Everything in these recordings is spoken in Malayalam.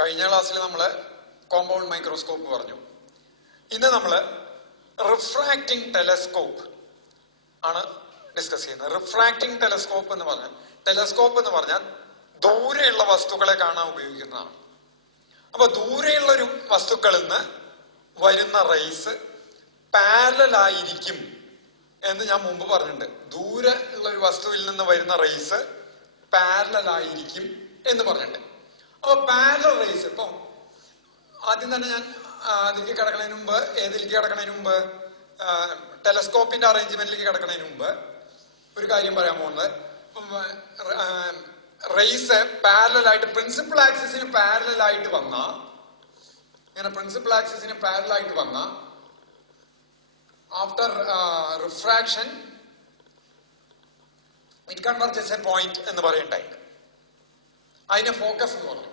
കഴിഞ്ഞ ക്ലാസ്സിൽ നമ്മൾ കോമ്പൗണ്ട് മൈക്രോസ്കോപ്പ് പറഞ്ഞു. ഇന്ന് നമ്മൾ റിഫ്രാക്റ്റിംഗ് ടെലസ്കോപ്പ് ആണ് ഡിസ്കസ് ചെയ്യുന്നത്. റിഫ്രാക്റ്റിംഗ് ടെലസ്കോപ്പ് എന്ന് പറഞ്ഞാൽ ദൂരെയുള്ള വസ്തുക്കളെ കാണാൻ ഉപയോഗിക്കുന്നതാണ്. അപ്പൊ ദൂരെയുള്ള ഒരു വസ്തുക്കളിൽ നിന്ന് വരുന്ന റേസ് പാരലൽ ആയിരിക്കും എന്ന് ഞാൻ മുമ്പ് പറഞ്ഞിട്ടുണ്ട്. ദൂരെ ഉള്ള ഒരു വസ്തുവിൽ നിന്ന് വരുന്ന റേസ് പാരലൽ ആയിരിക്കും എന്ന് പറഞ്ഞിട്ടുണ്ട്. അപ്പൊ പാരലൽ റേസ് ഇപ്പൊ ആദ്യം തന്നെ ഞാൻ അതിലേക്ക് കിടക്കുന്നതിന് മുമ്പ് ടെലസ്കോപ്പിന്റെ അറേഞ്ച്മെന്റിലേക്ക് കിടക്കുന്നതിന് മുമ്പ് ഒരു കാര്യം പറയാൻ പോകുന്നത്, റേസ് പാരലൽ ആയിട്ട് പ്രിൻസിപ്പൽ ആക്സിസിന് പാരലൽ ആയിട്ട് വന്ന after refraction it converges A point എന്ന് പറയണ്ടായി. അതിനെ ഫോക്കസ് എന്ന് പറഞ്ഞു.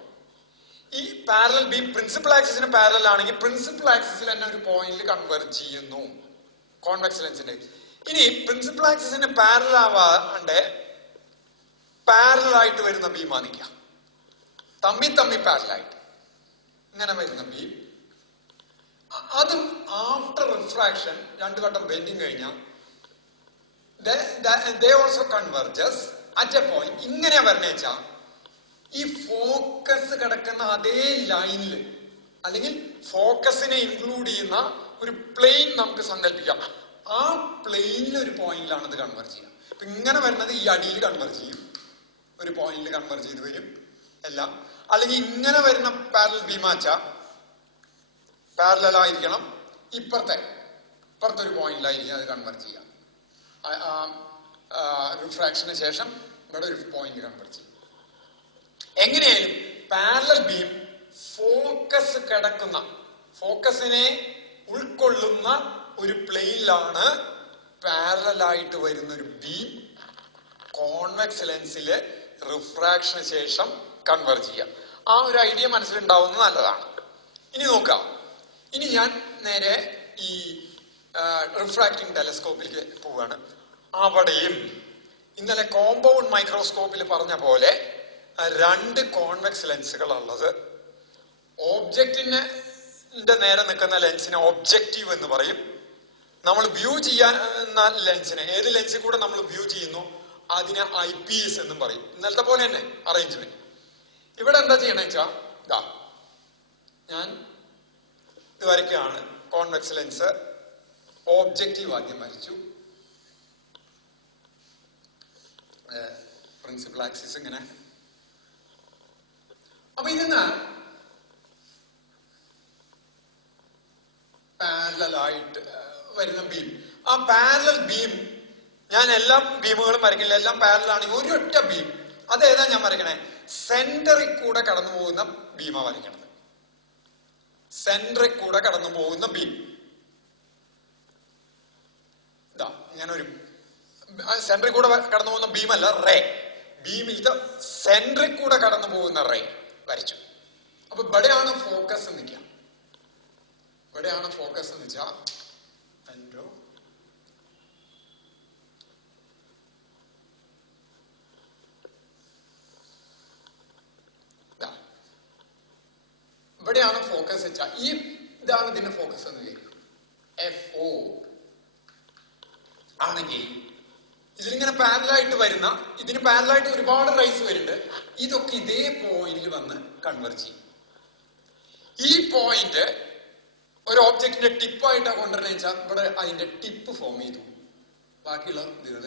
ഈ പാരലൽ ബീം പ്രിൻസിപ്പൽ ആക്സിസിന് പാരലൽ ആണെങ്കിൽ പ്രിൻസിപ്പൽ ആക്സിസിൽ തന്നെ ഒരു പോയിന്റിൽ കൺവെർജ് ചെയ്യുന്നു കോൺവെക്സ് ലെൻസിന്റെ. ഇനി പ്രിൻസിപ്പൽ ആക്സിസിന് പാരലൽ ആവാണ്ട് പാരലൽ ആയിട്ട് വരുന്ന ബീമാ നിൽക്കുക, തമ്മി പാരലായിട്ട് ഇങ്ങനെ വരുന്ന ബീം, അതും ആഫ്റ്റർ റിഫ്രാക്ഷൻ രണ്ടു വട്ടം ബെൻഡിങ് കഴിഞ്ഞാൽ they also converges at a point. ഇങ്ങനെ വരണേച്ചാ ഈ ഫോക്കസ് കിടക്കുന്ന അതേ ലൈനിൽ അല്ലെങ്കിൽ ഫോക്കസിനെ ഇൻക്ലൂഡ് ചെയ്യുന്ന ഒരു പ്ലെയിൻ നമുക്ക് സങ്കല്പിക്കാം. ആ പ്ലെയിനിൽ ഒരു പോയിന്റിലാണ് ഇത് കൺവെർജ് ചെയ്യുക. അപ്പൊ ഇങ്ങനെ വരുന്നത് ഈ അടിയിൽ കൺവെർജ് ചെയ്യും, ഒരു പോയിന്റിൽ കൺവെർജ് ചെയ്ത് വരും എല്ലാം. അല്ലെങ്കിൽ ഇങ്ങനെ വരുന്ന പാരലൽ ബീമാച്ച പാരലൽ ആയിരിക്കണം, ഇപ്പുറത്തെ ഒരു പോയിന്റിലായിരിക്കും അത് കൺവെർജ് ചെയ്യാം. റിഫ്രാക്ഷന് ശേഷം ഇവിടെ ഒരു പോയിന്റ് കൺവെർജ് ചെയ്യും. എങ്ങനെയായാലും പാരലൽ ബീം ഫോക്കസിനെ ഉൾക്കൊള്ളുന്ന ഒരു പ്ലെയിനിലാണ് പാരലൽ ആയിട്ട് വരുന്ന ഒരു ബീം കോൺവെക്സ് ലെൻസില് റിഫ്രാക്ഷന് ശേഷം കൺവെർജ് ചെയ്യാം. ആ ഒരു ഐഡിയ മനസ്സിലുണ്ടാവുന്നത് നല്ലതാണ്. ഇനി നോക്കാം. ഇനി ഞാൻ നേരെ ഈ റിഫ്രാക്റ്റിംഗ് ടെലസ്കോപ്പിലേക്ക് പോവുകയാണ്. അവിടെയും ഇന്നലെ കോമ്പൗണ്ട് മൈക്രോസ്കോപ്പിൽ പറഞ്ഞ പോലെ രണ്ട് കോൺവെക്സ് ലെൻസുകളുള്ളത്. ഓബ്ജക്റ്റിന്റെ നേരെ നിൽക്കുന്ന ലെൻസിനെ ഒബ്ജക്റ്റീവ് എന്ന് പറയും. നമ്മൾ വ്യൂ ചെയ്യുന്ന ലെൻസിനെ, ഏത് ലെൻസിൽ കൂടെ നമ്മൾ വ്യൂ ചെയ്യുന്നു അതിനെ ഐ പീസ് എന്നും പറയും. ഇന്നലത്തെ പോലെ തന്നെ അറേഞ്ച്മെന്റ്. ഇവിടെ എന്താ ചെയ്യണ വെച്ചാ ഞാൻ ഇത് വരയ്ക്കുകയാണ്. കോൺവെക്സ് ലെൻസ് ഓബ്ജക്റ്റീവ് ആദ്യം വരച്ചു. പ്രിൻസിപ്പൽ ആക്സിസ് ഇങ്ങനെ. അപ്പൊ ഇതിന്ന് പാരലലായിട്ട് വരുന്ന ബീം, ആ പാരലൽ ബീം ഞാൻ എല്ലാ ബീമുകളും വരയ്ക്കില്ല, എല്ലാം പാരലൽ ആണെങ്കിൽ ഒരു ഒറ്റ ബീം അതേതാ ഞാൻ വരയ്ക്കണേ, സെന്ററിൽ കൂടെ കടന്നു പോകുന്ന ബീമാ വരയ്ക്കണത്. സെന്ററിൽ കൂടെ കടന്നു പോകുന്ന ബീം ഇതാ, ഇങ്ങനൊരു സെന്ററിൽ കൂടെ കടന്നു പോകുന്ന ബീമല്ല, റേ. ബീമിലത്തെ സെന്ററിൽ കൂടെ കടന്നു പോകുന്ന റേ വരച്ചു. അപ്പൊ ഇവിടെയാണ് ഫോക്കസ് നിൽക്കുക. ഇവിടെയാണ് ഫോക്കസ് എന്ന് വെച്ചാ ഇവിടെയാണ് ഫോക്കസ് വെച്ചാൽ ഇതാണ് ഇതിന്റെ ഫോക്കസ് എന്ന് വിചാരിക്കും. FO ആണെങ്കിൽ ഇതിലിങ്ങനെ പാരലായിട്ട് വരുന്ന, ഇതിന് പാരലായിട്ട് ഒരുപാട് റൈസ് വരുന്നുണ്ട്. ഇതൊക്കെ ഇതേ പോയിന്റിൽ വന്ന് കൺവെർജ് ചെയ്യും. ഈ പോയിന്റ് ഒരു ഓബ്ജക്റ്റിന്റെ ടിപ്പായിട്ടാണ് കൊണ്ടുവരുന്നത് വെച്ചാൽ ഇവിടെ അതിന്റെ ടിപ്പ് ഫോം ചെയ്തു. ബാക്കിയുള്ള ഇതുകൾ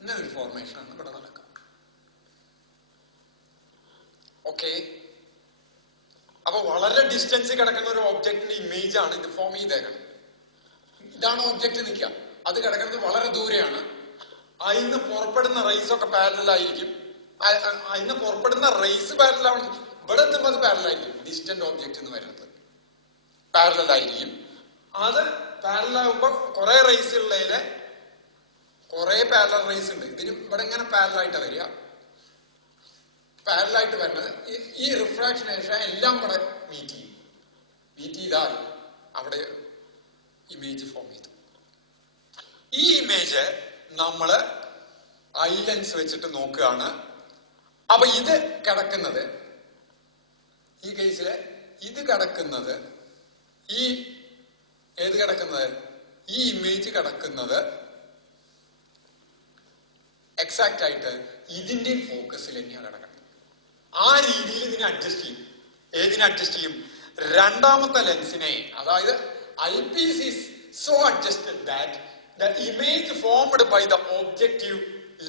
ഇങ്ങനെ ഒരു ഫോർമേഷൻ ആണ് ഇവിടെ നടക്കുക. ഓക്കെ. അപ്പൊ വളരെ ഡിസ്റ്റൻസ് കിടക്കുന്ന ഒരു ഓബ്ജക്റ്റിന്റെ ഇമേജ് ആണ് ഇത് ഫോം ചെയ്തേക്കുന്നത്. ഇതാണ് ഓബ്ജക്റ്റ് നിൽക്കുക, അത് കിടക്കുന്നത് വളരെ ദൂരെയാണ്. അതിന്ന് പുറപ്പെടുന്ന റേസ് ഒക്കെ പാരലായിരിക്കും. അതിന്ന് പുറപ്പെടുന്ന റേസ് പാരലാണ്. ഇവിടെ എത്തുമ്പോൾ അത് പാരലായിരിക്കും. ഡിസ്റ്റന്റ് ഓബ്ജക്റ്റ് എന്ന് വരുന്നത് പാരലായിരിക്കും. അത് പാരലാകുമ്പോ കുറെ റേസ് ഉള്ളതിലെ കുറെ പാരലൽ റേസ് ഉണ്ട്. ഇതിന് ഇവിടെ ഇങ്ങനെ പാരലായിട്ട് വരിക. പാരലായിട്ട് വരുന്നത് ഈ റിഫ്രാക്ഷന് ശേഷം എല്ലാം കൂടെ മീറ്റ് ചെയ്താൽ അവിടെ ഇമേജ് ഫോം ചെയ്തു. ഈ ഇമേജ് നമ്മള് ഐ ലെൻസ് വെച്ചിട്ട് നോക്കുകയാണ്. അപ്പൊ ഇത് കിടക്കുന്നത് ഈ കേസില് ഇത് കിടക്കുന്നത് ഏത് കിടക്കുന്നത്, ഈ ഇമേജ് കിടക്കുന്നത് എക്സാക്ട് ആയിട്ട് ഇതിന്റെ ഫോക്കസിൽ തന്നെയാണ് കിടക്കുന്നത്. ആ രീതിയിൽ ഇതിനെ അഡ്ജസ്റ്റ് ചെയ്യും. ഏതിനെ അഡ്ജസ്റ്റ് ചെയ്യും? രണ്ടാമത്തെ ലെൻസിനെ. അതായത് eyepiece is so adjusted that the image formed by the objective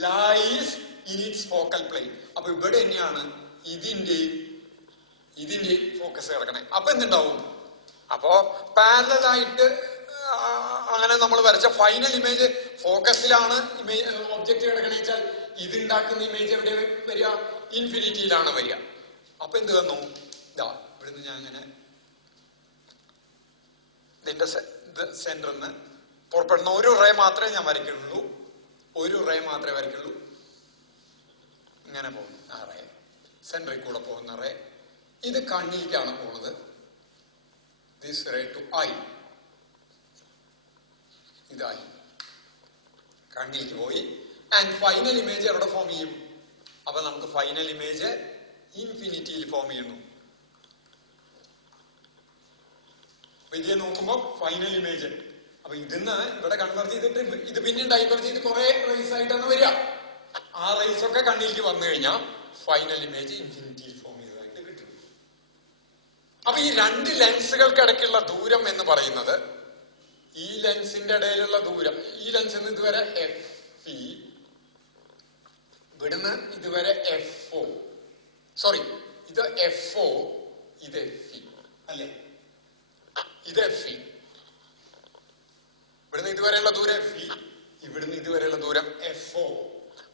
lies in its focal plane. അപ്പൊ ഇവിടെ തന്നെയാണ് ഇതിന്റെയും ഫോക്കസ് കിടക്കണേ. അപ്പൊ എന്തുണ്ടാവും? അപ്പോ പാരലൽ ആയിട്ട് അങ്ങനെ നമ്മൾ വരച്ച ഫൈനൽ ഇമേജ് ഫോക്കസിലാണ് ഒബ്ജക്റ്റ് കിടക്കണ വെച്ചാൽ ഇത് ഉണ്ടാക്കുന്ന ഇമേജ് എവിടെ വരിക? ഇൻഫിനിറ്റിയിലാണ് വരിക. അപ്പൊ എന്ത് വന്നു? ഇതാ ഇവിടുന്ന് ഞാൻ അങ്ങനെ ഇതിന്റെ സെന്ററിൽ നിന്ന് പുറപ്പെടുന്ന ഒരു റേ മാത്രമേ ഞാൻ വരയ്ക്കുള്ളൂ. ഒരു റേ മാത്രമേ വരയ്ക്കുള്ളൂ. ഇങ്ങനെ പോകുന്നു ആ റേ, സെന്ററിൽ കൂടെ പോകുന്ന റേ. ഇത് കണ്ണിലേക്കാണ് പോകുന്നത്. This ray to eye. ഇതായി കണ്ണിലേക്ക് പോയി. ആൻഡ് ഫൈനൽ ഇമേജ് എവിടെ ഫോം ചെയ്യും? അപ്പൊ നമുക്ക് ഫൈനൽ ഇമേജ് ഇൻഫിനിറ്റിയിൽ ഫോം ചെയ്യുന്നു. ഇതിനെ നോക്കുമ്പോ ഫൈനൽ ഇമേജ്. അപ്പൊ ഇതിന്ന് ഇവിടെ കൺവേർട്ട് ചെയ്തിട്ട് ഇത് പിന്നെ ഡൈവേർട്ട് ചെയ്ത് കുറെ റേസ് ആയിട്ടാണ് വരിക. ആ റേസ് ഒക്കെ കണ്ണിലേക്ക് വന്നു കഴിഞ്ഞാൽ ഫൈനൽ ഇമേജ് ഇൻഫിനിറ്റിയിൽ ഫോം ചെയ്തതായിട്ട് കിട്ടും. അപ്പൊ ഈ രണ്ട് ലെൻസുകൾക്കിടയ്ക്കുള്ള ദൂരം എന്ന് പറയുന്നത്, ഈ ലെൻസിന്റെ ഇടയിലുള്ള ദൂരം, ഈ ലെൻസിൽ നിന്ന് ഇതുവരെ FE, ഇവിടുന്ന് ഇതുവരെ FO, സോറി ഇത് FO, ഇത് FE അല്ലേ? ഇത് FE. ഇവിടുന്ന് ഇതുവരെയുള്ള ദൂരം FE, ഇവിടുന്ന് ഇതുവരെയുള്ള ദൂരം FO.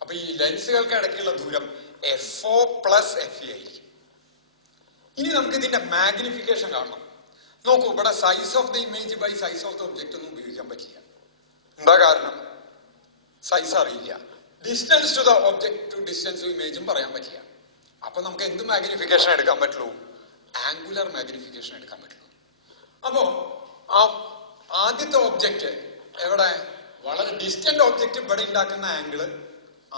അപ്പൊ ഈ ലെൻസുകൾക്ക് ഇടയ്ക്കുള്ള ദൂരം FO പ്ലസ് FE ആയിരിക്കും. ഇനി നമുക്ക് ഇതിന്റെ മാഗ്നിഫിക്കേഷൻ കാണണം. നോക്കൂ, ഇവിടെ size of the image by size of the object ഒന്നും ഉപയോഗിക്കാൻ പറ്റില്ല. എന്താ കാരണം? സൈസ് അറിയില്ല. Distance to the object to distance to ഇമേജും പറയാൻ പറ്റില്ല. അപ്പൊ നമുക്ക് എന്ത് മാഗ്നിഫിക്കേഷൻ എടുക്കാൻ പറ്റുള്ളൂ? ആംഗുലർ മാഗ്നിഫിക്കേഷൻ എടുക്കാൻ പറ്റുള്ളൂ. അപ്പോ ആ ആദ്യത്തെ ഒബ്ജക്റ്റ് എവിടെ? വളരെ ഡിസ്റ്റന്റ് ഒബ്ജക്റ്റ് ഇവിടെ ഉണ്ടാക്കുന്ന ആംഗിള്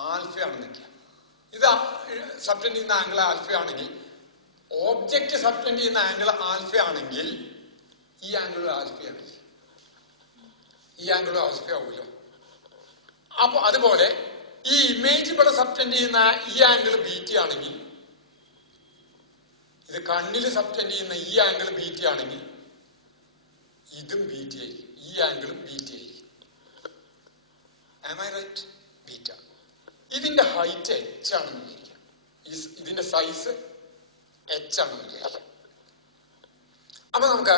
ആൽഫയാണെന്ന് വെക്കുക. ഇത് സബ്റ്റൻഡ് ചെയ്യുന്ന ആംഗിൾ ആൽഫയാണെങ്കിൽ, ഓബ്ജക്റ്റ് സബ്റ്റൻഡ് ചെയ്യുന്ന ആംഗിൾ ആൽഫയാണെങ്കിൽ ഈ ആംഗിൾ ആൽഫയാണെങ്കിൽ ഈ ആംഗിൾ ആൽഫയാവുമല്ലോ. അപ്പൊ അതുപോലെ ഈ ഇമേജ് ഇവിടെ സബ്റ്റൻഡ് ചെയ്യുന്ന ഈ ആംഗിൾ ബീറ്റ ആണെങ്കിൽ, ഇത് കണ്ണിൽ സബ്റ്റൻഡ് ചെയ്യുന്ന ഈ ആംഗിൾ ബീറ്റ ആണെങ്കിൽ ഇതും ബീറ്റ ആയിരിക്കും, ഈ ആംഗിളും ബീറ്റ ആയിരിക്കും. Am I right? ബീറ്റ. ഇതിന്റെ ഹൈറ്റ് h ആണെന്ന് വിചാരിക്കാം, ഇതിന്റെ സൈസ് h ആണെന്ന് വിചാരിക്കാം. അപ്പൊ നമുക്ക്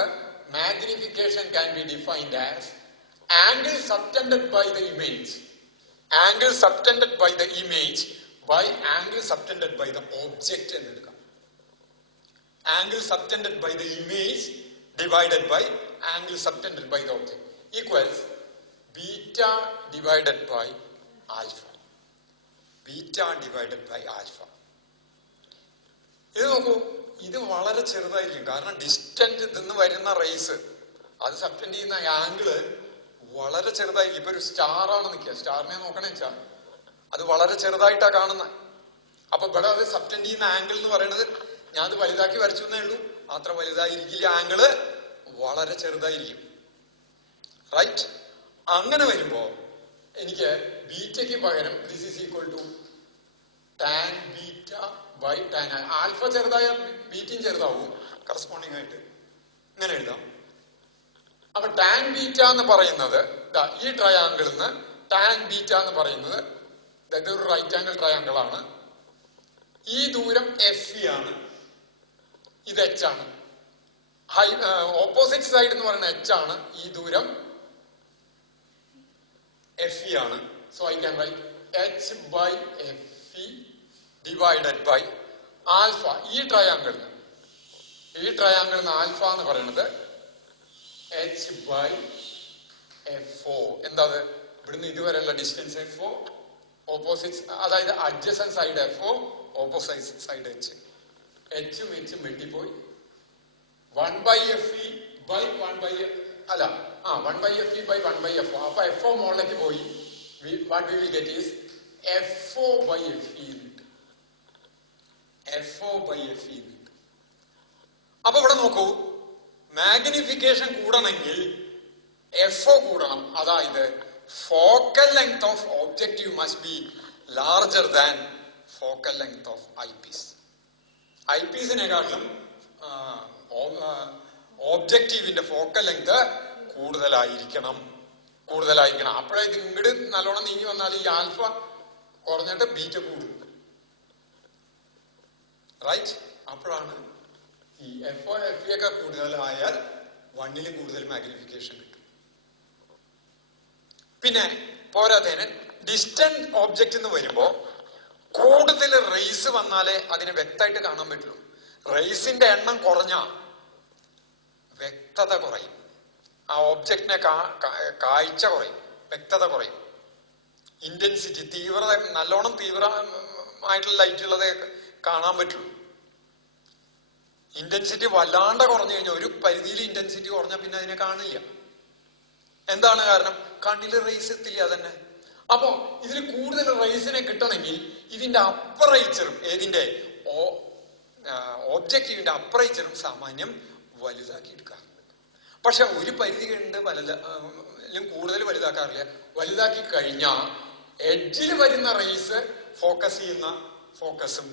magnification can be defined as angle subtended by the image, angle subtended by the image by angle subtended by the object എന്ന് എടുക്കാം. Angle subtended by the image divided by angle subtended by the object equals beta divided by alpha. Beta divided by alpha. ഇത് നോക്കൂ, ഇത് വളരെ ചെറുതായിരിക്കും. കാരണം ഡിസ്റ്റന്റ് നിന്ന് വരുന്ന റേസ് അത് സബ്റ്റൻഡ് ചെയ്യുന്ന ആംഗിള് വളരെ ചെറുതായിരിക്കും. ഇപ്പൊ ഒരു സ്റ്റാർ ആണ് നിൽക്കുക, സ്റ്റാറിനെ നോക്കണേ വെച്ചാൽ അത് വളരെ ചെറുതായിട്ടാ കാണുന്നത്. അപ്പൊ ഇവിടെ അത് സബ്റ്റൻഡ് ചെയ്യുന്ന ആംഗിൾ എന്ന് പറയുന്നത്, ഞാൻ അത് വലുതാക്കി വരച്ചു എന്നേ ഉള്ളൂ, അത്ര വലുതായിരിക്കില്ല, ആംഗിള് വളരെ ചെറുതായിരിക്കും. റൈറ്റ്? അങ്ങനെ വരുമ്പോ എനിക്ക് ബീറ്റയ്ക്ക് പകരം this is equal to tan beta by tan. Alpha ചെറുതായാൽ ബീറ്റയും ചെറുതാവും കറസ്പോണ്ടിങ് ആയിട്ട്. ഇങ്ങനെ എഴുതാം. അപ്പൊ ടാൻ ബീറ്റ എന്ന് പറയുന്നത് ഈ ട്രയാങ്കിളിൽ നിന്ന് ടാൻ ബീറ്റ എന്ന് പറയുന്നത് ഇതൊരു റൈറ്റ് ആംഗിൾ ട്രയാങ്കിൾ ആണ്. ഈ ദൂരം FE ആണ്, ഇത് h ആണ്. ഓപ്പോസിറ്റ് സൈഡ് എന്ന് പറയുന്നത് h ആണ്, ഈ ദൂരം FE ആണ്. So I can write h by FE divided by alpha. ഈ ട്രയാങ്കിളിന് ആൽഫ എന്ന് പറയുന്നത് h ബൈ FO. എന്താ? ഇവിടുന്ന് ഇതുവരെയുള്ള ഡിസ്റ്റൻസ് FO, ഓപ്പോസിറ്റ് അതായത് adjacent side FO, opposite side h. ഹും എച്ചും വെട്ടിപ്പോയി. 1 ബൈ FE ബൈ 1 ബൈ അല്ല 1 by FE by 1 by FO. അപ്പൊ FO മുകളിലേക്ക് പോയി. What we will get is FO by FE. FO by FE. നോക്കൂ, മാഗ്നിഫിക്കേഷൻ കൂടണമെങ്കിൽ FO കൂടണം. അതായത് focal length of objective must be larger than focal length of eyepiece. ഐപീസിനെക്കാട്ടിലും ഒബ്ജക്റ്റീവിന്റെ ഫോക്കൽ ലെങ്ത് കൂടുതലായിരിക്കണം. അപ്പോഴേ ഇത് ഇങ്ങോട്ട് നല്ലോണം നീങ്ങി വന്നാൽ ഈ ആൽഫ കുറഞ്ഞിട്ട് ബീറ്റ കൂടും. റൈറ്റ്? അപ്പോഴാണ് ഈ FO FE ഒക്കെ കൂടുതലായാൽ 1 കൂടുതൽ മാഗ്നിഫിക്കേഷൻ കിട്ടും. പിന്നെ പോരാത്തതിന് ഡിസ്റ്റന്റ് ഓബ്ജക്റ്റ് എന്ന് വരുമ്പോ കൂടുതൽ റേസ് വന്നാലേ അതിനെ വ്യക്തമായിട്ട് കാണാൻ പറ്റുള്ളൂ. റേസിന്റെ എണ്ണം കുറഞ്ഞ വ്യക്തത കുറയും, ആ ഒബ്ജക്റ്റിനെ കാഴ്ച കുറയും, വ്യക്തത കുറയും. ഇന്റൻസിറ്റി, തീവ്രത, നല്ലോണം തീവ്രമായിട്ടുള്ള ലൈറ്റ് ഉള്ളതേ കാണാൻ പറ്റുള്ളൂ. ഇന്റൻസിറ്റി വല്ലാണ്ട് കുറഞ്ഞു കഴിഞ്ഞാൽ, ഒരു പരിധിയിൽ ഇന്റൻസിറ്റി കുറഞ്ഞാൽ പിന്നെ അതിനെ കാണില്ല. എന്താണ് കാരണം? കണ്ണില് റേസ് എത്തില്ല തന്നെ. അപ്പോ ഇതിൽ കൂടുതൽ റേസിനെ കിട്ടണമെങ്കിൽ ഇതിന്റെ അപ്പറേച്ചറും, ഏതിന്റെ ഒബ്ജക്റ്റീവിന്റെ അപ്പറേച്ചറും സാമാന്യം വലുതാക്കി എടുക്കാറുണ്ട്. പക്ഷെ ഒരു പരിധി കണ്ട് കൂടുതൽ വലുതാക്കാറില്ല. വലുതാക്കി കഴിഞ്ഞാൽ എഡ്ജിൽ വരുന്ന റേസ് ഫോക്കസ് ചെയ്യുന്ന ഫോക്കസും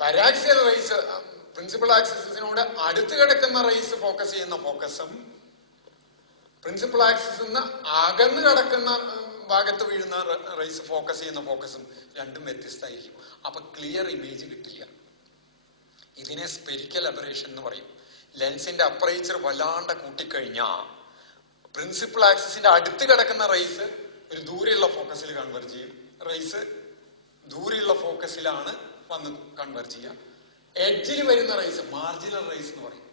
പാരാക്സിയൽ റേസ് പ്രിൻസിപ്പൽ ആക്സിസിനോട് അടുത്ത് കിടക്കുന്ന റേസ് ഫോക്കസ് ചെയ്യുന്ന ഫോക്കസും പ്രിൻസിപ്പൽ ആക്സിസിൽ നിന്ന് അകന്ന് കിടക്കുന്ന ഭാഗത്ത് വീഴുന്ന റേസ് ഫോക്കസ് ചെയ്യുന്ന ഫോക്കസും രണ്ടും വ്യത്യസ്തമായിരിക്കും. അപ്പൊ ക്ലിയർ ഇമേജ് കിട്ടില്ല. ഇതിനെ സ്പെരിക്കൽ അബറേഷൻ എന്ന് പറയും. ലെൻസിന്റെ അപ്പറേച്ചർ വല്ലാണ്ട് കൂട്ടിക്കഴിഞ്ഞാൽ പ്രിൻസിപ്പൽ ആക്സിസിന്റെ അടുത്ത് കിടക്കുന്ന റേസ് ഒരു ദൂരെയുള്ള ഫോക്കസിൽ കൺവെർജ് ചെയ്യും. റേസ് ദൂരെയുള്ള ഫോക്കസിലാണ് വന്ന് കൺവെർജ് ചെയ്യുക. എഡ്ജിൽ വരുന്ന റേസ്, മാർജിനൽ റേസ് എന്ന് പറയും,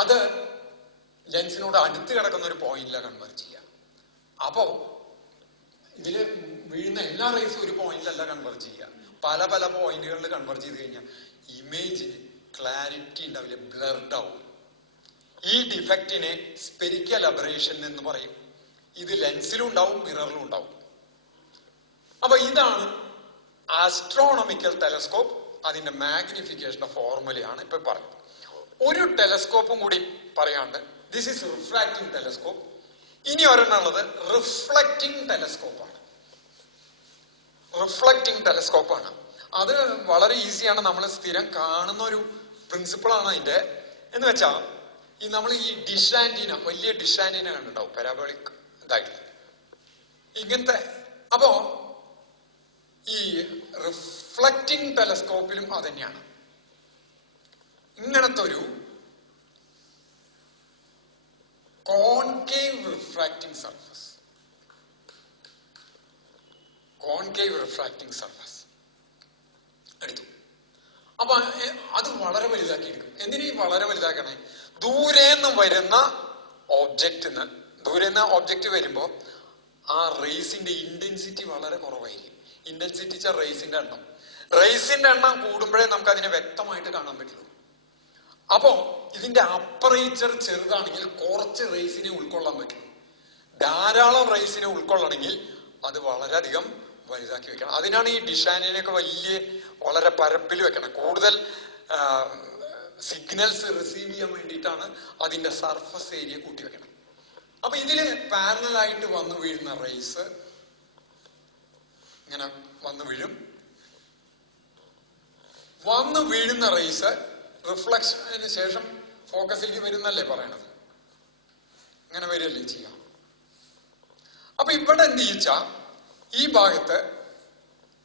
അത് ലെൻസിനോട് അടുത്ത് കിടക്കുന്ന ഒരു പോയിന്റിലാണ് കൺവെർജ് ചെയ്യുക. അപ്പോ ഇതില് വീഴുന്ന എല്ലാ റേസും ഒരു പോയിന്റിലല്ല കൺവെർജ് ചെയ്യുക, പല പല പോയിന്റുകളിൽ കൺവെർജ് ചെയ്ത് കഴിഞ്ഞാൽ ഇമേജിന് ക്ലാരിറ്റി ഉണ്ടാവില്ല, ബ്ലർഡ് ആവും. ഈ ഡിഫക്റ്റിനെ സ്പെരിക്കൽ അബറേഷൻ എന്ന് പറയും. ഇത് ലെൻസിലും ഉണ്ടാവും, മിററിലും ഉണ്ടാവും. അപ്പൊ ഇതാണ് ആസ്ട്രോണമിക്കൽ ടെലസ്കോപ്പ്. അതിന്റെ മാഗ്നിഫിക്കേഷന്റെ ഫോർമുലയാണ് ഇപ്പൊ പറഞ്ഞത്. ഒരു ടെലസ്കോപ്പും കൂടി പറയാണ്ട്, ദിസ് ഈസ് റിഫ്രാക്റ്റിംഗ് ടെലസ്കോപ്പ്. ഇനി ഒരെണ്ണുള്ളത് റിഫ്ലക്റ്റിംഗ് ടെലസ്കോപ്പാണ്. അത് വളരെ ഈസിയാണ്, നമ്മൾ സ്ഥിരം കാണുന്ന ഒരു പ്രിൻസിപ്പിളാണ് അതിന്റെ. എന്ന് വെച്ചാൽ ഈ നമ്മൾ ഈ ഡിഷ് ആന്റീന, വലിയ ഡിഷ് ആന്റീന കണ്ടിട്ടുണ്ടാവും, പാരാബോളിക് ഇതായിട്ട് ഇങ്ങനത്തെ. അപ്പോ ഈ റിഫ്ലക്റ്റിംഗ് ടെലസ്കോപ്പിലും അതന്നെയാണ്. ഇങ്ങനത്തെ ഒരു കോൺകേവ് റിഫ്രാക്റ്റിംഗ് സർഫസ് എടുത്തു. അപ്പൊ അത് വളരെ വലുതാക്കി എടുക്കും. എന്തിനീ വളരെ വലുതാക്കണേ? ദൂരേന്ന് വരുന്ന ഒബ്ജക്റ്റ് വരുമ്പോ ആ റേസിന്റെ ഇന്റൻസിറ്റി വളരെ കുറവായിരിക്കും. ഇന്റൻസിറ്റി റേസിന്റെ എണ്ണം കൂടുമ്പോഴേ നമുക്ക് അതിനെ വ്യക്തമായിട്ട് കാണാൻ പറ്റുള്ളൂ. അപ്പോ ഇതിന്റെ അപ്പറേച്ചർ ചെറുതാണെങ്കിൽ കുറച്ച് റേസിനെ ഉൾക്കൊള്ളാൻ പറ്റും. ധാരാളം റേസിനെ ഉൾക്കൊള്ളണമെങ്കിൽ അത് വളരെയധികം വലുതാക്കി വെക്കണം. അതിനാണ് ഈ ഡിഷ് ആന്റിനയൊക്കെ വളരെ പരപ്പിൽ വെക്കണം. കൂടുതൽ സിഗ്നൽസ് റിസീവ് ചെയ്യാൻ വേണ്ടിയിട്ടാണ് അതിന്റെ സർഫസ് ഏരിയ കൂട്ടി വെക്കണം. അപ്പൊ ഇതില് പാരലലായിട്ട് വന്നു വീഴുന്ന റേസ് ഇങ്ങനെ വന്നു വീഴുന്ന റേസ് റിഫ്ലക്ഷന് ശേഷം ഫോക്കസിലേക്ക് വരുന്നല്ലേ പറയണത്. ഇങ്ങനെ വരികയല്ലേ ചെയ്യാം. അപ്പൊ ഇവിടെ എന്ത് ചെയ്യിച്ചാ ഈ ഭാഗത്ത്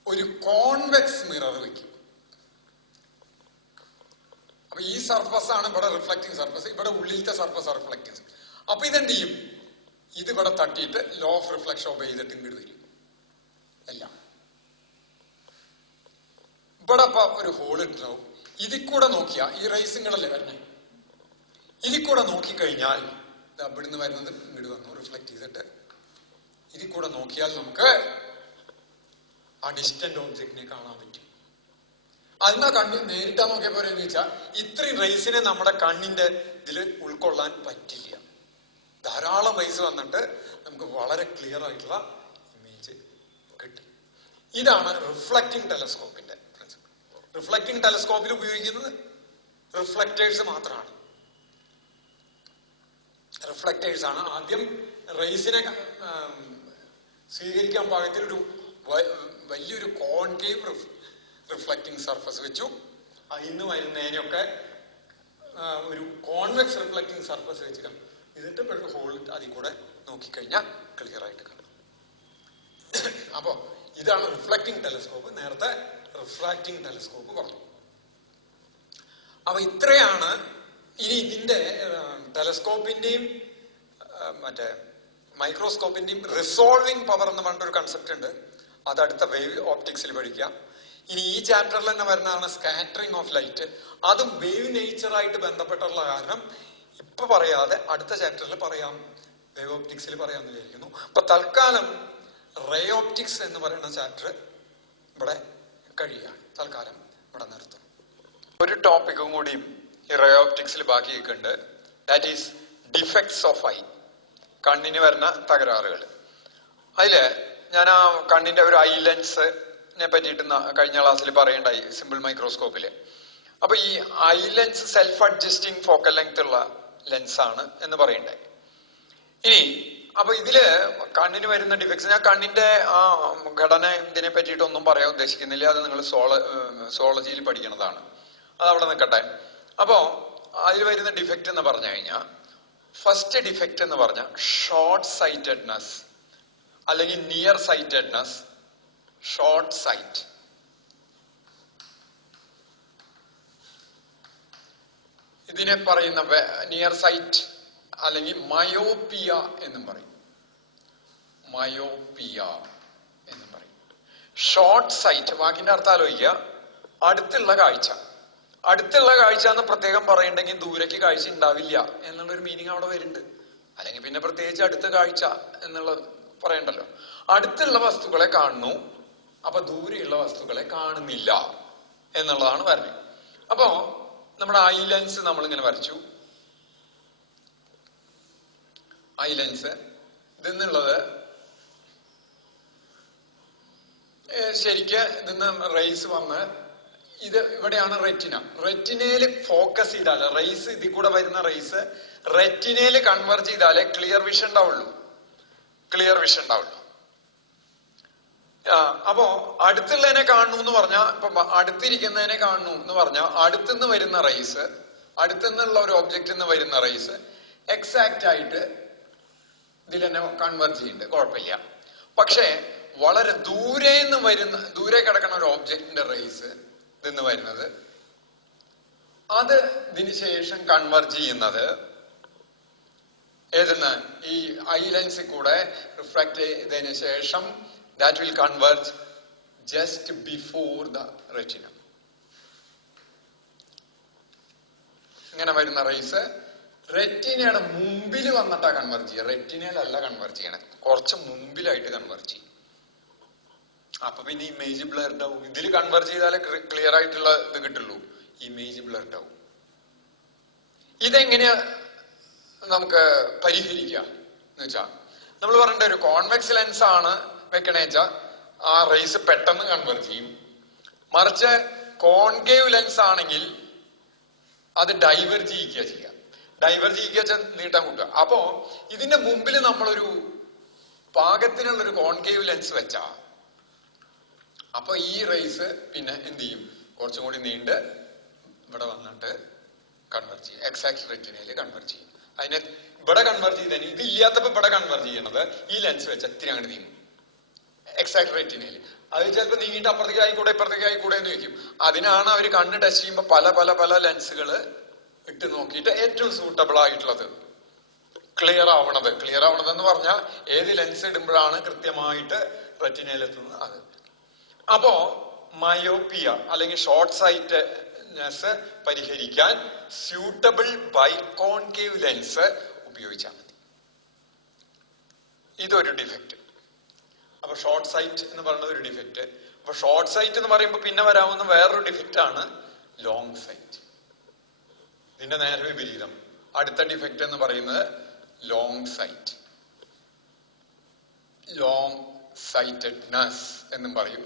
ഒരു കോൺവെക്സ് മിറർ വെക്കും. അപ്പൊ ഈ സർഫസ് ആണ് ഇവിടെ റിഫ്ലക്റ്റിംഗ് സർഫസ്, ഇവിടെ ഉള്ളിലത്തെ സർഫസ് റിഫ്ലക്റ്റിംഗ്. അപ്പൊ ഇതെന്ത് ചെയ്യും? ഇത് ഇവിടെ തട്ടിയിട്ട് ലോ ഓഫ് റിഫ്ലക്ഷൻ ഒബേ ചെയ്തിട്ട് ഇങ്ങോട്ട് വരും എല്ലാം. ഇവിടെ അപ്പൊ ഒരു ഹോൾ ഇട്ടുണ്ടാവും. ഇതിൽ കൂടെ നോക്കിയാ ഈ റേസിങ്ങളല്ലേ വരണേ, ഇതിൽ കൂടെ നോക്കിക്കഴിഞ്ഞാൽ ഇവിടുന്ന് വരുന്നത് ഇങ്ങോട്ട് വന്നു റിഫ്ലക്ട് ചെയ്തിട്ട് ഇതിൽ കൂടെ നോക്കിയാൽ നമുക്ക് ആ ഡിസ്റ്റന്റ് ഓബ്ജക്റ്റിനെ കാണാൻ പറ്റും. അതിനാ കണ്ണിൽ നേരിട്ടാ നോക്കിയ പോലെ എന്ന് വെച്ചാൽ ഇത്രയും റേസിനെ നമ്മുടെ കണ്ണിന്റെ ഇതിൽ ഉൾക്കൊള്ളാൻ പറ്റില്ല. ധാരാളം റേസ് വന്നിട്ട് നമുക്ക് വളരെ ക്ലിയർ ആയിട്ടുള്ള ഇമേജ് കിട്ടും. ഇതാണ് റിഫ്ലക്റ്റിംഗ് ടെലസ്കോപ്പിന്റെ പ്രിൻസിപ്പിൾ. റിഫ്ലക്റ്റിംഗ് ടെലസ്കോപ്പിൽ ഉപയോഗിക്കുന്നത് റിഫ്ലക്റ്റേഴ്സ് മാത്രമാണ്. റിഫ്ലക്റ്റേഴ്സ് ആണ്. ആദ്യം റേസിനെ സ്വീകരിക്കാൻ പാകത്തിൽ ഒരു വലിയൊരു കോൺകേവ് റിഫ്ലക്റ്റിംഗ് സർഫസ് വെച്ചു. ഇന്ന് വരുന്നതിനൊക്കെ ഒരു കോൺവെക്സ് റിഫ്ലക്റ്റിംഗ് സർഫസ് വെച്ചിട്ട് ഇതിന്റെ ഒരു ഹോൾ അതിൽ കൂടെ നോക്കിക്കഴിഞ്ഞാൽ ക്ലിയർ ആയിട്ട് കാണാം. അപ്പോ ഇതാണ് റിഫ്ലക്റ്റിംഗ് ടെലസ്കോപ്പ്. നേരത്തെ റിഫ്രാക്റ്റിംഗ് ടെലസ്കോപ്പ് പറഞ്ഞു. അപ്പൊ ഇത്രയാണ്. ഇനി ഇതിന്റെ ടെലസ്കോപ്പിന്റെയും മറ്റേ മൈക്രോസ്കോപ്പിന്റെയും റിസോൾവിംഗ് പവർ എന്ന് പറഞ്ഞിട്ടൊരു കൺസെപ്റ്റ് ഉണ്ട്. അത് അടുത്ത വേവ് ഓപ്റ്റിക്സിൽ പഠിക്കാം. ഇനി ഈ ചാപ്റ്ററിൽ തന്നെ വരുന്നതാണ് സ്കാറ്ററിംഗ് ഓഫ് ലൈറ്റ്. അതും വേവ് നേച്ചറായിട്ട് ബന്ധപ്പെട്ടുള്ള കാരണം ഇപ്പൊ പറയാതെ അടുത്ത ചാപ്റ്ററിൽ പറയാം, വേവ് ഓപ്റ്റിക്സിൽ പറയാമെന്ന് വിചാരിക്കുന്നു. അപ്പൊ തൽക്കാലം റേ ഓപ്റ്റിക്സ് എന്ന് പറയുന്ന ചാപ്റ്റർ ഇവിടെ കഴിയുകയാണ്. തൽക്കാലം ഇവിടെ നിർത്തും. ഒരു ടോപ്പിക്കും കൂടിയും ഈ റേ ഓപ്റ്റിക്സിൽ ബാക്കിയൊക്കെയുണ്ട്. That is defects of eye, കണ്ണിന് വരുന്ന തകരാറുകൾ. അതില് ഞാൻ ആ കണ്ണിന്റെ ഒരു ഐ ലെൻസിനെ പറ്റിയിട്ട് കഴിഞ്ഞ ക്ലാസ്സിൽ പറയണ്ടായി, സിമ്പിൾ മൈക്രോസ്കോപ്പില്. അപ്പൊ ഈ I lens self adjusting focal length ഉള്ള ലെൻസാണ് എന്ന് പറയണ്ടായി. ഇനി അപ്പൊ ഇതില് കണ്ണിന് വരുന്ന ഡിഫക്ട്സ്, ഞാൻ കണ്ണിന്റെ ആ ഘടന ഇതിനെ പറ്റിയിട്ടൊന്നും പറയാൻ ഉദ്ദേശിക്കുന്നില്ല. അത് നിങ്ങൾ സോളജിയിൽ പഠിക്കുന്നതാണ്. അത് അവിടെ നിൽക്കട്ടെ. അപ്പോ അതിൽ വരുന്ന ഡിഫക്റ്റ് എന്ന് പറഞ്ഞു കഴിഞ്ഞാൽ, ഫസ്റ്റ് ഡിഫക്റ്റ് എന്ന് പറഞ്ഞാൽ ഷോർട്ട് സൈറ്റഡ്നെസ് അല്ലെങ്കിൽ നിയർ സൈറ്റഡ്നെസ്, ഷോർട്ട് സൈറ്റ്. ഇതിനെ പറയുന്ന നിയർ സൈറ്റ് അല്ലെങ്കിൽ മയോപ്പിയ എന്നും പറയും. മയോപ്പിയ എന്നും പറയും. ഷോർട്ട് സൈറ്റ് വാക്കിന്റെ അർത്ഥം ആലോചിക്കുക. അടുത്തുള്ള കാഴ്ച. അടുത്തുള്ള കാഴ്ച എന്ന് പ്രത്യേകം പറയണ്ടെങ്കിൽ ദൂരേക്ക് കാഴ്ച ഉണ്ടാവില്ല എന്നുള്ളൊരു മീനിങ് അവിടെ വരുന്നുണ്ട്. അല്ലെങ്കിൽ പിന്നെ പ്രത്യേകിച്ച് അടുത്ത കാഴ്ച എന്നുള്ളത് പറയണ്ടല്ലോ. അടുത്തുള്ള വസ്തുക്കളെ കാണുന്നു, അപ്പൊ ദൂരെയുള്ള വസ്തുക്കളെ കാണുന്നില്ല എന്നുള്ളതാണ് വരുന്നത്. അപ്പോ നമ്മുടെ ഐ ലെൻസ് നമ്മളിങ്ങനെ വരച്ചു. ഐ ലെൻസ് ഇതെന്നുള്ളത് ശരിക്ക് ഇതിന്ന് റേസ് വന്ന് ഇത് ഇവിടെയാണ് റെറ്റിന. റെറ്റിനയില് ഫോക്കസ് ചെയ്താല് റേസ്, ഇതിൽ കൂടെ വരുന്ന റേസ് റെറ്റിനയില് കൺവെർജ് ചെയ്താലേ ക്ലിയർ വിഷൻ ഉണ്ടാവുള്ളൂ. ക്ലിയർ വിഷൻ ഉണ്ടാവുള്ളൂ. അപ്പോ അടുത്തുള്ളതിനെ കാണുന്നു എന്ന് പറഞ്ഞാൽ, ഇപ്പൊ അടുത്തിരിക്കുന്നതിനെ കാണുന്നു എന്ന് പറഞ്ഞാൽ അടുത്തുനിന്ന് വരുന്ന റേസ്, അടുത്തുനിന്നുള്ള ഒരു ഒബ്ജക്റ്റിൽ നിന്ന് വരുന്ന റേസ് എക്സാക്റ്റ് ആയിട്ട് ഇതിൽ തന്നെ കൺവെർജ് ചെയ്യുന്നുണ്ട്, കുഴപ്പമില്ല. പക്ഷേ വളരെ ദൂരെ കിടക്കുന്ന ഒരു ഒബ്ജക്റ്റിന്റെ റേസ് ഇതിന്ന് വരുന്നത്, അത് ഇതിന് ശേഷം കൺവെർജ് ചെയ്യുന്നത് ഏതെന്ന് ഈ ഐ ലെൻസിൽ കൂടെ റിഫ്രാക്ട് ചെയ്തതിനു ശേഷം that will converge just before the retina. ഇങ്ങനെ വരുന്ന റേസ് റെറ്റിനയുടെ മുമ്പിൽ വന്നിട്ടാ കൺവെർജ് ചെയ്യുക. റെറ്റിനയിലല്ല കൺവെർജ് ചെയ്യണേ, കുറച്ച് മുമ്പിലായിട്ട് കൺവെർജ് ചെയ്യും. അപ്പൊ പിന്നെ ഇമേജ് ബ്ലർഡ് ആവും. ഇതിൽ കൺവെർജ് ചെയ്താലേ ക്ലിയർ ആയിട്ടുള്ള ഇത് കിട്ടുള്ളൂ. ഇമേജ് ബ്ലർഡ് ആവും. ഇതെങ്ങനെയാ നമുക്ക് പരിഹരിക്കാം എന്ന് വെച്ചാ, നമ്മൾ പറയേണ്ട ഒരു കോൺവെക്സ് ലെൻസ് ആണ് വെക്കണേച്ച ആ റേസ് പെട്ടെന്ന് കൺവെർജ് ചെയ്യും. മറിച്ച് കോൺകേവ് ലെൻസ് ആണെങ്കിൽ അത് ഡൈവേർജ് ചെയ്യിക്കുക ചെയ്യാം. ഡൈവേർജ് ചെയ്യിക്കുക നീട്ടാൻ കൂട്ടുക. അപ്പോ ഇതിന്റെ മുമ്പിൽ നമ്മളൊരു പാകത്തിനുള്ളൊരു കോൺകേവ് ലെൻസ് വെച്ചാ അപ്പൊ ഈ റേസ് പിന്നെ എന്ത് ചെയ്യും, കുറച്ചും കൂടി നീണ്ട് ഇവിടെ വന്നിട്ട് കൺവെർജ് ചെയ്യും. എക്സാക്ട് റെറ്റിനയിൽ കൺവെർജ് ചെയ്യും. അതിനെ ഇവിടെ കൺവെർജ് ചെയ്തതിന് ഇത് ഇല്ലാത്തപ്പോ ഇവിടെ കൺവെർജ് ചെയ്യണത് ഈ ലെൻസ് വെച്ച് ഇത്തിരി അങ്ങോട്ട് നീങ്ങും എക്സാക്ട് റെറ്റിനയിൽ. അത് ചിലപ്പോൾ നീങ്ങിയിട്ട് അപ്പുറത്തേക്ക് ആയിക്കൂടെ ഇപ്പുറത്തേക്ക് ആയിക്കൂടെ എന്ന് ചോദിക്കും. അതിനാണ് അവർ കണ്ണ് ടച്ച് ചെയ്യുമ്പോൾ പല ലെൻസുകൾ ഇട്ട് നോക്കിയിട്ട് ഏറ്റവും സൂട്ടബിൾ ആയിട്ടുള്ളത് ക്ലിയർ ആവണത്. ക്ലിയർ ആവണതെന്ന് പറഞ്ഞാൽ ഏത് ലെൻസ് ഇടുമ്പോഴാണ് കൃത്യമായിട്ട് റെറ്റിനയിൽ എത്തുന്നത് അത്. അപ്പോ മയോപ്പിയ അല്ലെങ്കിൽ ഷോർട്ട് സൈറ്റ്നെസ് പരിഹരിക്കാൻ സ്യൂട്ടബിൾ ബൈകോൺകേവ് ലെൻസ് ഉപയോഗിച്ചാൽ മതി. ഇതൊരു ഡിഫക്റ്റ്. അപ്പൊ ഷോർട്ട് സൈറ്റ് എന്ന് പറയുന്നത് ഒരു ഡിഫക്റ്റ്. അപ്പൊ ഷോർട്ട് സൈറ്റ് എന്ന് പറയുമ്പോൾ പിന്നെ വരാവുന്ന വേറൊരു ഡിഫക്റ്റ് ആണ് ലോങ് സൈറ്റ്. ഇതിന്റെ നേരെ വിപരീതം അടുത്ത ഡിഫക്റ്റ് എന്ന് പറയുന്നത് ലോങ് സൈറ്റ്, ലോങ് സൈറ്റഡ്നെസ് എന്നും പറയും.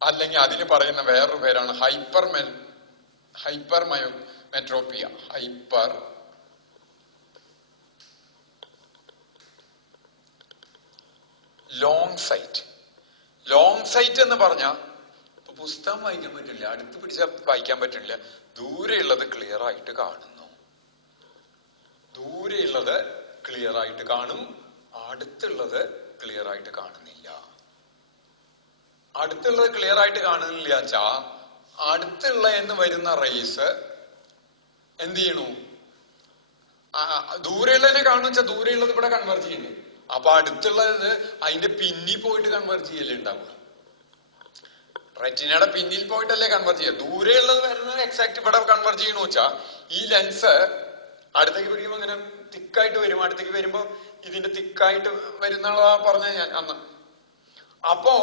അല്ലെങ്കിൽ അതിന് പറയുന്ന വേറൊരു പേരാണ് hypermetropia, hyper long sight. Long sight എന്ന് പറഞ്ഞാൽ ഇപ്പൊ പുസ്തകം വായിക്കാൻ പറ്റില്ല, അടുത്ത് പിടിച്ചാൽ വായിക്കാൻ പറ്റില്ല, ദൂരെയുള്ളത് ക്ലിയർ ആയിട്ട് കാണുന്നു. ദൂരെയുള്ളത് ക്ലിയർ ആയിട്ട് കാണും, അടുത്തുള്ളത് ക്ലിയർ ആയിട്ട് കാണുന്നില്ല. അടുത്തുള്ളത് ക്ലിയർ ആയിട്ട് കാണുന്നില്ല വെച്ചാ അടുത്തുള്ള എന്ന് വരുന്ന റേസ് എന്ത് ചെയ്യണു? ദൂരെയുള്ളതിനെ കാണുന്ന വെച്ചാൽ ദൂരെയുള്ളത് ഇവിടെ കൺവേർജ് ചെയ്യുന്നു. അപ്പൊ അടുത്തുള്ളത് അതിന്റെ പിന്നിൽ പോയിട്ട് കൺവേർജ് ചെയ്യല്ലേ ഉണ്ടാവുക. റെറ്റിനയുടെ പിന്നിൽ പോയിട്ടല്ലേ കൺവേർജ് ചെയ്യുക. ദൂരെയുള്ളത് വരുന്നത് എക്സാക്ട് ഇവിടെ കൺവേർജ് ചെയ്യണു വെച്ചാ ഈ ലെൻസ് അടുത്തേക്ക് പിടിക്കുമ്പോ ഇങ്ങനെ തിക്കായിട്ട് വരും. അടുത്തേക്ക് വരുമ്പോ ഇതിന്റെ തിക്കായിട്ട് വരുന്ന പറഞ്ഞ ഞാൻ അന്ന്. അപ്പോ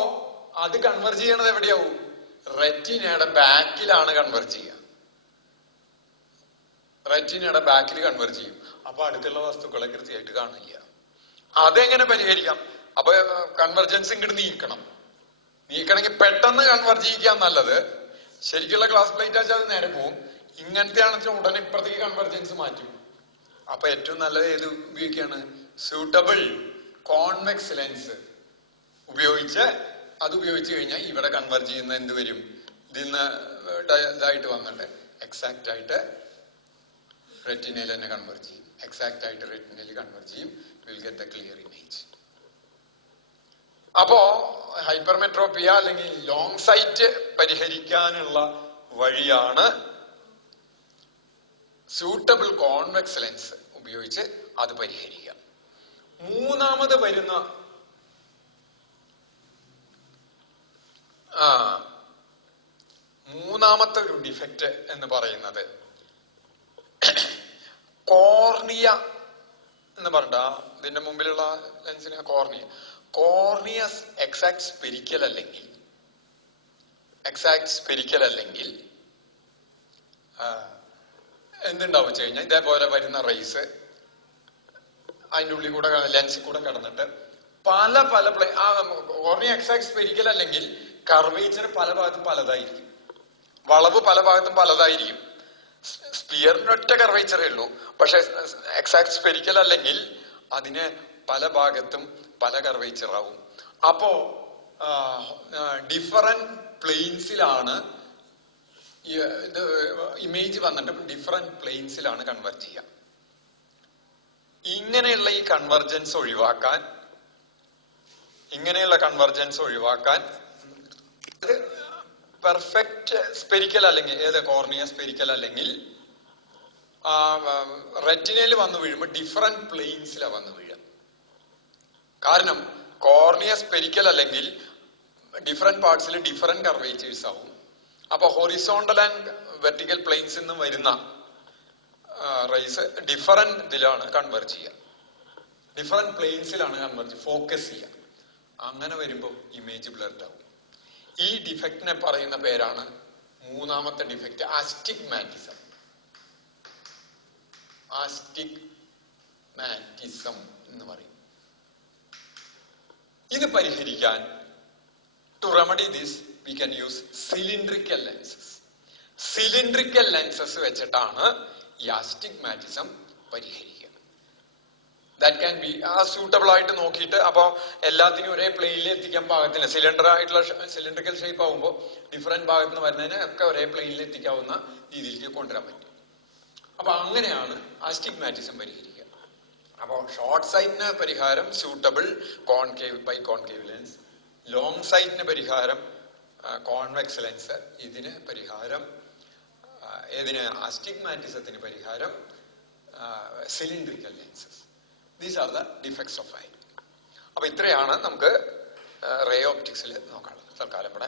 അത് കൺവേർജ് ചെയ്യണത് എവിടെയാവും? റെറ്റിനയുടെ ബാക്കിലാണ് കൺവേർജ് ചെയ്യുക. റെറ്റിനയുടെ ബാക്കിൽ കൺവേർജ് ചെയ്യും. അപ്പൊ അടുത്തുള്ള വസ്തുക്കളെ കൃത്യമായിട്ട് കാണില്ല. അതെങ്ങനെ പരിഹരിക്കാം? അപ്പൊ കൺവെർജൻസ് ഇങ്ങോട്ട് നീക്കണമെങ്കിൽ പെട്ടെന്ന് കൺവേർജ് ചെയ്യിക്കാൻ നല്ലത് ശരിക്കുള്ള ഗ്ലാസ് പ്ലേറ്റ് ആച്ചാൽ അത് നേരെ പോവും. ഇങ്ങനത്തെ ആണെന്ന് ഉടനെ ഇപ്പുറത്തേക്ക് കൺവെർജൻസ് മാറ്റും. അപ്പൊ ഏറ്റവും നല്ലത് ഏത് ഉപയോഗിക്കാണ്? സ്യൂട്ടബിൾ കോൺവെക്സ് ലെൻസ് ഉപയോഗിച്ച് അത് ഉപയോഗിച്ച് കഴിഞ്ഞാൽ ഇവിടെ കൺവേർജ് ചെയ്യുന്ന എന്ത് വരും? ഇതിൽ നിന്ന് ഇതായിട്ട് വന്നിട്ട് എക്സാക്ട് ആയിട്ട് റെറ്റിനയിൽ തന്നെ കൺവേർജ് ചെയ്യും. എക്സാക്ട് ആയിട്ട് റെറ്റിനയിൽ കൺവേർജ് ചെയ്യും. Will get A clear image. അപ്പോ ഹൈപ്പർമെട്രോപ്പിയ അല്ലെങ്കിൽ ലോങ് സൈറ്റ് പരിഹരിക്കാനുള്ള വഴിയാണ് സ്യൂട്ടബിൾ കോൺവെക്സ് ലെൻസ് ഉപയോഗിച്ച് അത് പരിഹരിക്കാം. മൂന്നാമത് വരുന്ന മൂന്നാമത്തെ ഒരു ഡിഫക്റ്റ് എന്ന് പറയുന്നത് കോർണിയ എന്ന് പറഞ്ഞ ഇതിന്റെ മുമ്പിലുള്ള ലെൻസിന് കോർണിയ എക്സാക്ട് സ്പെരിക്കൽ അല്ലെങ്കിൽ എന്തുണ്ടാവും വെച്ച് കഴിഞ്ഞാൽ ഇതേപോലെ വരുന്ന റേസ് അതിൻ്റെ ഉള്ളിൽ കൂടെ ലെൻസിൽ കൂടെ കടന്നിട്ട് പല കോർണിയ എക്സാക്ട് സ്പെരിക്കൽ അല്ലെങ്കിൽ കർവേച്ചർ പല ഭാഗത്തും പലതായിരിക്കും. വളവ് പല ഭാഗത്തും പലതായിരിക്കും. സ്പിയറിന് ഒറ്റ കർവേച്ചറേ ഉള്ളൂ. പക്ഷെ എക്സാക്ട് സ്പെരിക്കൽ അല്ലെങ്കിൽ അതിന് പല ഭാഗത്തും പല കർവേച്ചറാവും. അപ്പോ ഡിഫറന്റ് പ്ലെയിൻസിലാണ് ഇത് ഇമേജ് വന്നിട്ട് ഡിഫറന്റ് പ്ലെയിൻസിലാണ് കൺവേർട്ട് ചെയ്യുക. ഇങ്ങനെയുള്ള ഈ കൺവെർജൻസ് ഒഴിവാക്കാൻ പെർഫെക്റ്റ് സ്പെരിക്കൽ അല്ലെങ്കിൽ കോർണിയ സ്പെരിക്കൽ അല്ലെങ്കിൽ റെറ്റിനയിൽ വന്നു വീഴുമ്പോൾ ഡിഫറെന്റ് പ്ലെയിൻസിലാണ് വന്നു വീഴുക. കാരണം കോർണിയ സ്പെരിക്കൽ അല്ലെങ്കിൽ ഡിഫറെന്റ് പാർട്സിൽ ഡിഫറെന്റ് കർവേച്ചേഴ്സ് ആവും. അപ്പൊ ഹൊറിസോണ്ടൽ ആൻഡ് വെർട്ടിക്കൽ പ്ലെയിൻസിൽ നിന്ന് വരുന്ന റേസ് ഡിഫറെന്റ് ഇതിലാണ് കൺവേർജ് ചെയ്യുക. ഡിഫറെന്റ് പ്ലെയിൻസിലാണ് ഫോക്കസ് ചെയ്യുക. അങ്ങനെ വരുമ്പോൾ ഇമേജ് ബ്ലർഡ് ആവും. ഈ ഡിഫക്റ്റിനെ പറയുന്ന പേരാണ് മൂന്നാമത്തെ ഡിഫക്റ്റ്, ആസ്റ്റിഗ്മാറ്റിസം. ആസ്റ്റിഗ്മാറ്റിസം എന്ന് പറയും. ഇത് പരിഹരിക്കാൻ to remedy this we can use cylindrical lenses. Cylindrical lenses വെച്ചിട്ടാണ് ഈ ആസ്റ്റിഗ്മാറ്റിസം പരിഹരിക്കുക. ദാറ്റ് ക്യാൻ ബി സ്യൂട്ടബിൾ ആയിട്ട് നോക്കിയിട്ട് അപ്പൊ എല്ലാത്തിനും ഒരേ പ്ലെയിനിൽ എത്തിക്കാൻ പാകത്തില്ല. സിലിണ്ടറിക്കൽ ഷേപ്പ് ആകുമ്പോൾ ഡിഫറെന്റ് ഭാഗത്ത് നിന്ന് വരുന്നതിനെ ഒക്കെ ഒരേ പ്ലെയിനിൽ എത്തിക്കാവുന്ന രീതിയിലേക്ക് കൊണ്ടുവരാൻ പറ്റും. അപ്പൊ അങ്ങനെയാണ് ആസ്റ്റിഗ്മാറ്റിസം പരിഹരിക്കുക. അപ്പോൾ ഷോർട്ട് സൈറ്റിന് പരിഹാരം സ്യൂട്ടബിൾ കോൺകേവ് ലെൻസ്, ലോങ് സൈറ്റിന് പരിഹാരം കോൺവെക്സ് ലെൻസ്, ഇതിന് പരിഹാരം ആസ്റ്റിഗ്മാറ്റിസത്തിന് പരിഹാരം cylindrical lenses. These are the defects of eye. അപ്പൊ ഇത്രയാണ് നമുക്ക് റേ ഓപ്റ്റിക്സിൽ നോക്കാനുള്ളത്. തൽക്കാലം ഇവിടെ